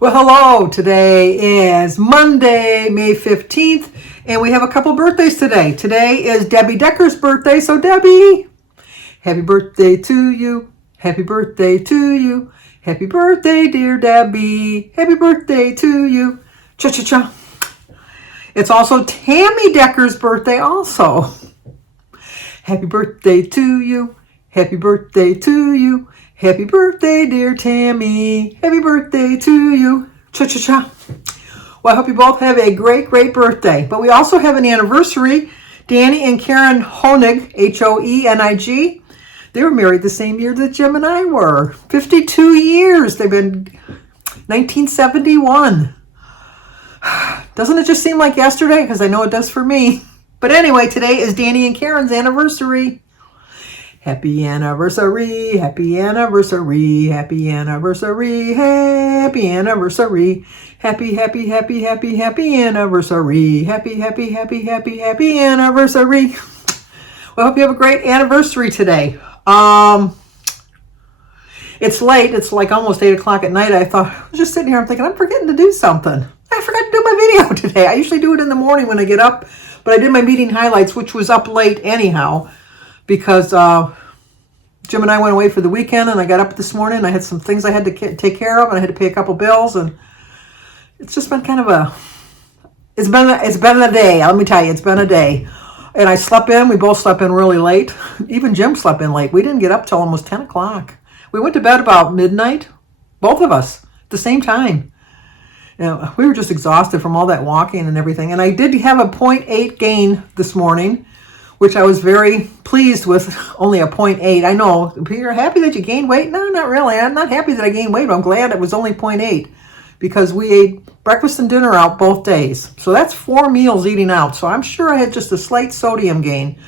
Well, hello. Today is Monday, May 15th, and we have a couple birthdays today. Today is Debbie Decker's birthday, so Debbie, happy birthday to you. Happy birthday to you. Happy birthday, dear Debbie. Happy birthday to you. Cha-cha-cha. It's also Tammy Decker's birthday also. Happy birthday to you. Happy birthday to you. Happy birthday, dear Tammy. Happy birthday to you. Cha-cha-cha. Well, I hope you both have a great, great birthday. But we also have an anniversary. Danny and Karen Hoenig, Hoenig. They were married the same year that Jim and I were. 52 years. They've been 1971. Doesn't it just seem like yesterday? Because I know it does for me. But anyway, today is Danny and Karen's anniversary. Happy anniversary, happy anniversary, happy anniversary, happy anniversary, happy, happy, happy, happy, happy anniversary, happy, happy, happy, happy, happy anniversary. Well, I hope you have a great anniversary today. It's late. It's like almost 8 o'clock at night. I was just sitting here, I'm thinking, I'm forgetting to do something. I forgot to do my video today. I usually do it in the morning when I get up, but I did my meeting highlights, which was up late anyhow, because Jim and I went away for the weekend, and I got up this morning, and I had some things I had to take care of, and I had to pay a couple bills, and it's just been kind of it's been a day. Let me tell you, it's been a day. And I slept in. We both slept in really late. Even Jim slept in late. We didn't get up till almost 10 o'clock. We went to bed about midnight, both of us, at the same time. You know, we were just exhausted from all that walking and everything. And I did have a 0.8 gain this morning, which I was very pleased with. Only a 0.8. I know, you're happy that you gained weight? No, not really. I'm not happy that I gained weight, but I'm glad it was only 0.8 because we ate breakfast and dinner out both days. So that's 4 meals eating out. So I'm sure I had just a slight sodium gain.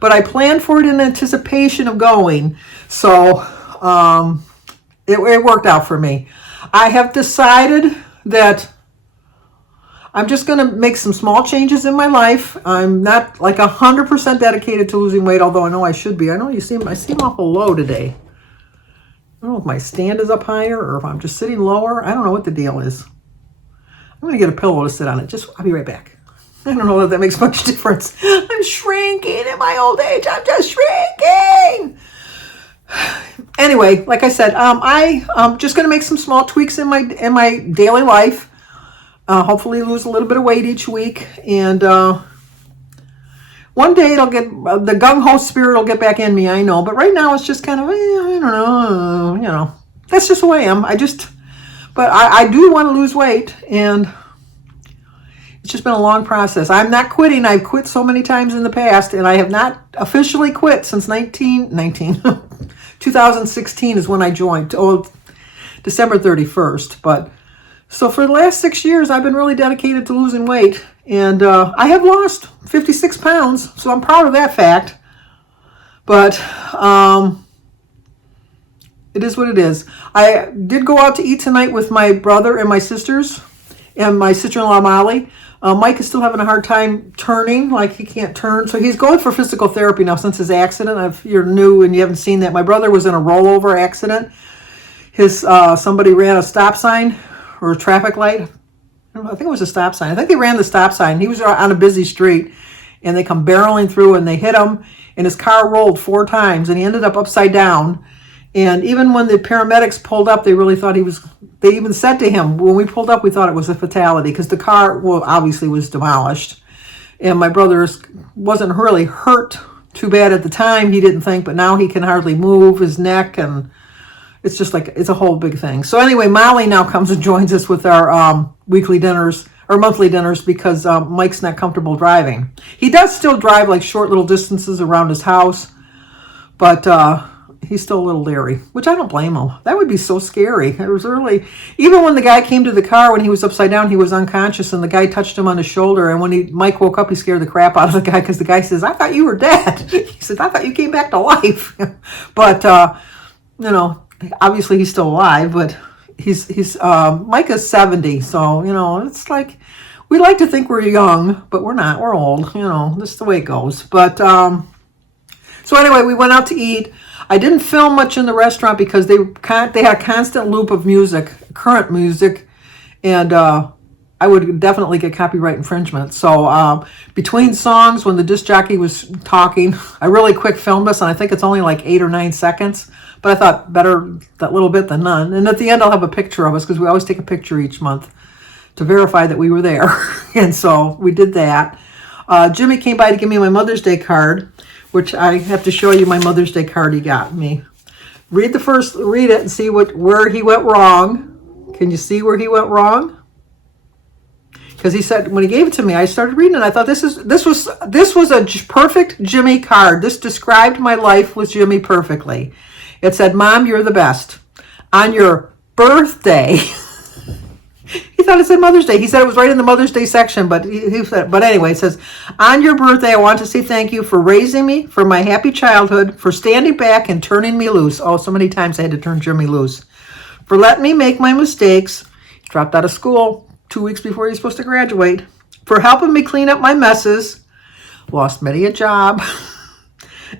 But I planned for it in anticipation of going. So it worked out for me. I have decided that I'm just going to make some small changes in my life. I'm not like 100% dedicated to losing weight, although I know I should be. I know I seem awful low today. I don't know if my stand is up higher or if I'm just sitting lower. I don't know what the deal is. I'm going to get a pillow to sit on it. I'll be right back. I don't know if that makes much difference. I'm shrinking in my old age. I'm just shrinking. Anyway, like I said, I'm just going to make some small tweaks in my daily life. Hopefully lose a little bit of weight each week. And one day the gung-ho spirit will get back in me, I know. But right now it's just kind of, I don't know, that's just who I am. But I do want to lose weight, and it's just been a long process. I'm not quitting. I've quit so many times in the past, and I have not officially quit since 2016 is when I joined. December 31st. But so for the last 6 years, I've been really dedicated to losing weight, and I have lost 56 pounds, so I'm proud of that fact. But it is what it is. I did go out to eat tonight with my brother and my sisters and my sister-in-law, Molly. Mike is still having a hard time turning, like he can't turn. So he's going for physical therapy now since his accident. If you're new and you haven't seen that, my brother was in a rollover accident. Somebody ran a stop sign or a traffic light. I think it was a stop sign. I think they ran the stop sign. He was on a busy street, and they come barreling through, and they hit him, and his car rolled 4 times, and he ended up upside down. And even when the paramedics pulled up, they really thought they even said to him, when we pulled up, we thought it was a fatality because the car, obviously was demolished. And my brother wasn't really hurt too bad at the time, he didn't think, but now he can hardly move his neck, and it's just like, it's a whole big thing. So anyway, Molly now comes and joins us with our weekly dinners or monthly dinners because Mike's not comfortable driving. He does still drive like short little distances around his house, but he's still a little leery, which I don't blame him. That would be so scary. It was really, even when the guy came to the car, when he was upside down, he was unconscious, and the guy touched him on the shoulder. And when Mike woke up, he scared the crap out of the guy because the guy says, "I thought you were dead." He said, "I thought you came back to life." But obviously he's still alive. But Mike is 70, so it's like we like to think we're young, but we're not. We're old. This is the way it goes. But so anyway, we went out to eat. I didn't film much in the restaurant because they had a constant loop of music, current music, And I would definitely get copyright infringement. So between songs, when the disc jockey was talking, I really quick filmed this, and I think it's only like 8 or 9 seconds. But I thought better that little bit than none. And at the end, I'll have a picture of us, because we always take a picture each month to verify that we were there. And so we did that. Jimmy came by to give me my Mother's Day card, which I have to show you my Mother's Day card he got me. Read it and see where he went wrong. Can you see where he went wrong? Because he said, when he gave it to me, I started reading it. I thought this was a perfect Jimmy card. This described my life with Jimmy perfectly. It said, "Mom, you're the best. On your birthday." He thought it said Mother's Day. He said it was right in the Mother's Day section, but he said, but anyway, it says, "On your birthday, I want to say thank you for raising me, for my happy childhood, for standing back and turning me loose." Oh, so many times I had to turn Jimmy loose. "For letting me make my mistakes." He dropped out of school 2 weeks before he was supposed to graduate. "For helping me clean up my messes." Lost many a job.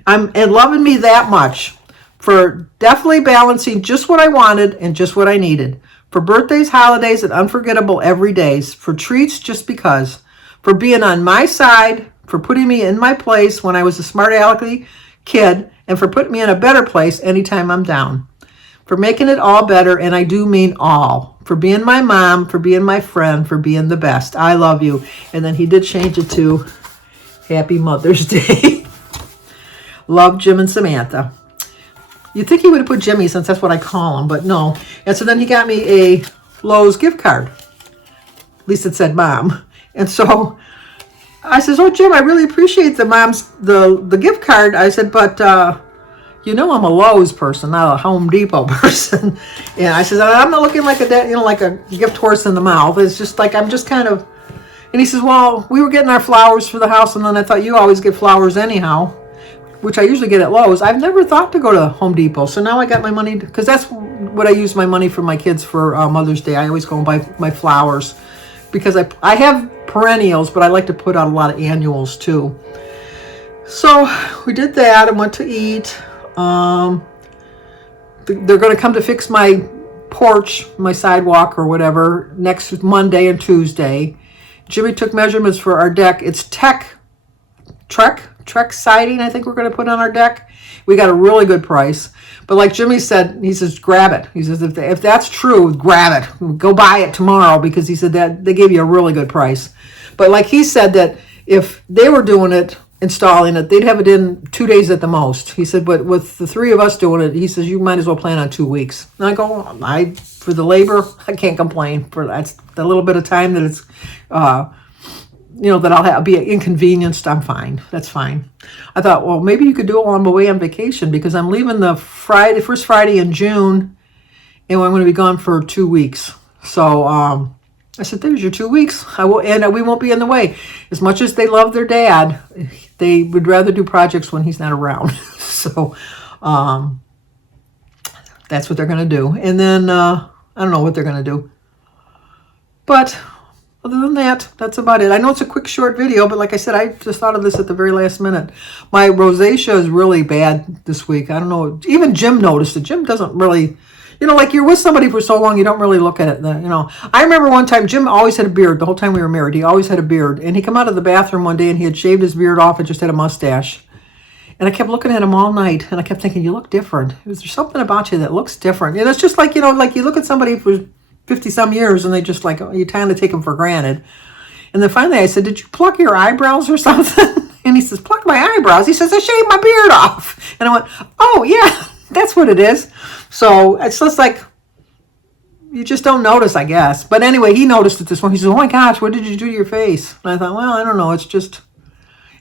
And loving me that much. For definitely balancing just what I wanted and just what I needed. For birthdays, holidays, and unforgettable everydays. For treats just because. For being on my side. For putting me in my place when I was a smart alecky kid. And for putting me in a better place anytime I'm down. For making it all better, and I do mean all. For being my mom, for being my friend, for being the best. I love you. And then he did change it to Happy Mother's Day. Love, Jim and Samantha. You'd think he would have put Jimmy, since that's what I call him, but no. And so then he got me a Lowe's gift card. At least it said Mom. And so I says, "Oh, Jim, I really appreciate the gift card." I said, "But you know I'm a Lowe's person, not a Home Depot person." And I said, "I'm not looking like a gift horse in the mouth. It's just like I'm just kind of." And he says, "Well, we were getting our flowers for the house, and then I thought you always get flowers anyhow, which I usually get at Lowe's. I've never thought to go to Home Depot, so now I got my money, because that's what I use my money for my kids for Mother's Day. I always go and buy my flowers, because I have perennials, but I like to put out a lot of annuals too." So we did that and went to eat. They're going to come to fix my porch, my sidewalk or whatever, next Monday and Tuesday. Jimmy took measurements for our deck. It's Trek siding, I think we're going to put on our deck. We got a really good price. But like Jimmy said, he says, grab it. He says, if that's true, grab it. Go buy it tomorrow, because he said that they gave you a really good price. But like he said, that if they were doing it, installing it, they'd have it in 2 days at the most. He said, but with the three of us doing it, he says, you might as well plan on 2 weeks. And I go, for the labor, I can't complain. For that's the little bit of time that it's, that I'll be inconvenienced, I'm fine. That's fine. I thought, well, maybe you could do it while I'm away on vacation, because I'm leaving the first Friday in June, and I'm going to be gone for 2 weeks. So I said, there's your 2 weeks. We won't be in the way. As much as they love their dad, they would rather do projects when he's not around. So that's what they're going to do. And then I don't know what they're going to do. But other than that, that's about it. I know it's a quick, short video, but like I said, I just thought of this at the very last minute. My rosacea is really bad this week. I don't know. Even Jim noticed it. Jim doesn't really, like you're with somebody for so long, you don't really look at it. I remember one time, Jim always had a beard. The whole time we were married, he always had a beard. And he came out of the bathroom one day and he had shaved his beard off and just had a mustache. And I kept looking at him all night, and I kept thinking, you look different. There's something about you that looks different. And it's just like, like you look at somebody for 50-some years, and they just you kind of take them for granted. And then finally I said, did you pluck your eyebrows or something? And he says, pluck my eyebrows? He says, I shaved my beard off. And I went, oh, yeah, that's what it is. So it's just like, you just don't notice, I guess. But anyway, he noticed it this one. He says, oh my gosh, what did you do to your face? And I thought, well, I don't know.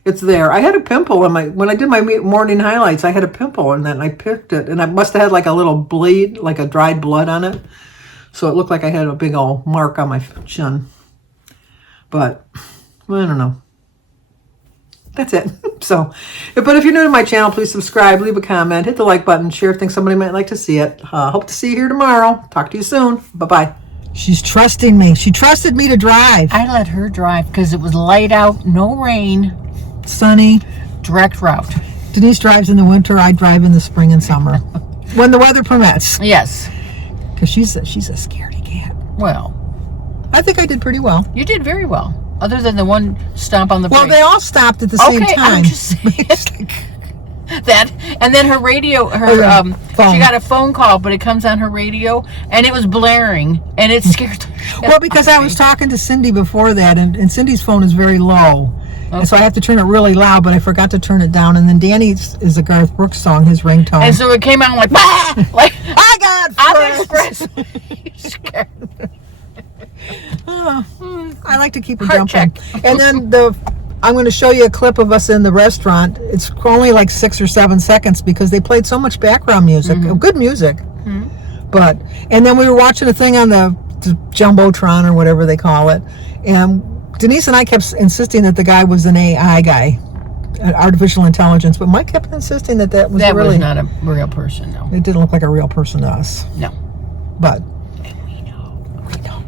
It's there. I had a pimple when I did my morning highlights, I had a pimple, and then I picked it, and I must have had like a little bleed, like a dried blood on it. So it looked like I had a big old mark on my chin. But I don't know. That's it. So, but if you're new to my channel, please subscribe, leave a comment, hit the like button, share if somebody might like to see it. Hope to see you here tomorrow. Talk to you soon. Bye-bye. She's trusting me. She trusted me to drive. I let her drive because it was light out, no rain. Sunny. Direct route. Denise drives in the winter. I drive in the spring and summer. When the weather permits. Yes. Because she's a scaredy cat. Well, I think I did pretty well. You did very well, other than the one stomp on the Well, brake. they all stopped at the same Okay, time. I'm just saying. That, and then her radio, phone. she got a phone call, but it comes on her radio, and it was blaring, and it scared the shit Well, because I was talking to Cindy before that, and Cindy's phone is very low. And so I have to turn it really loud, but I forgot to turn it down. And then Danny's is a Garth Brooks song, his ringtone. And so it came out like, bah! Like I got on the friends. express. Scared. I like to keep it Heart jumping. check. And then I'm going to show you a clip of us in the restaurant. It's only like 6 or 7 seconds because they played so much background music, good music. But and then we were watching a thing on the jumbotron or whatever they call it, and Denise and I kept insisting that the guy was an AI guy, an artificial intelligence. But Mike kept insisting that was That really was not a real person, no. It didn't look like a real person to us. No. But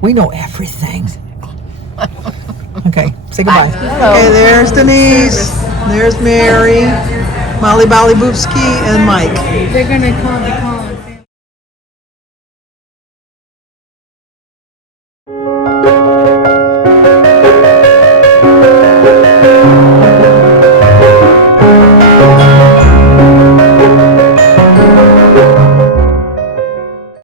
we know everything. Okay, say goodbye. Okay, there's Denise. There's Mary, Molly Bolly Boopski, and Mike. They're going to call the